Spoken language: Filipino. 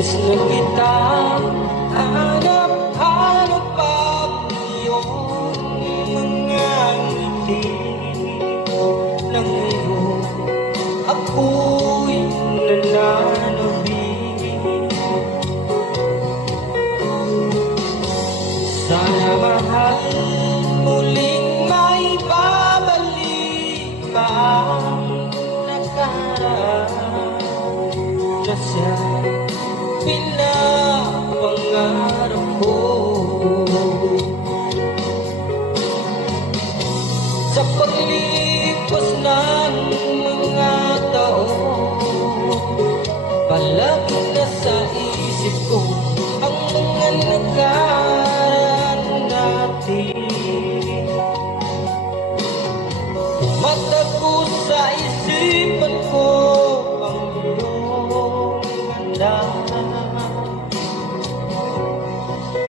Gusto kita hanap-hanap ang iyong mga ngiti. Nang ngayon ako'y nananabik. Sana mahal muling may babalik pa ang nakaraan na siya'y pinapangarap ko. Sa paglipas ng mga taon, palagi na sa isip ko ang mga nakaraan natin. Mata ko sa isip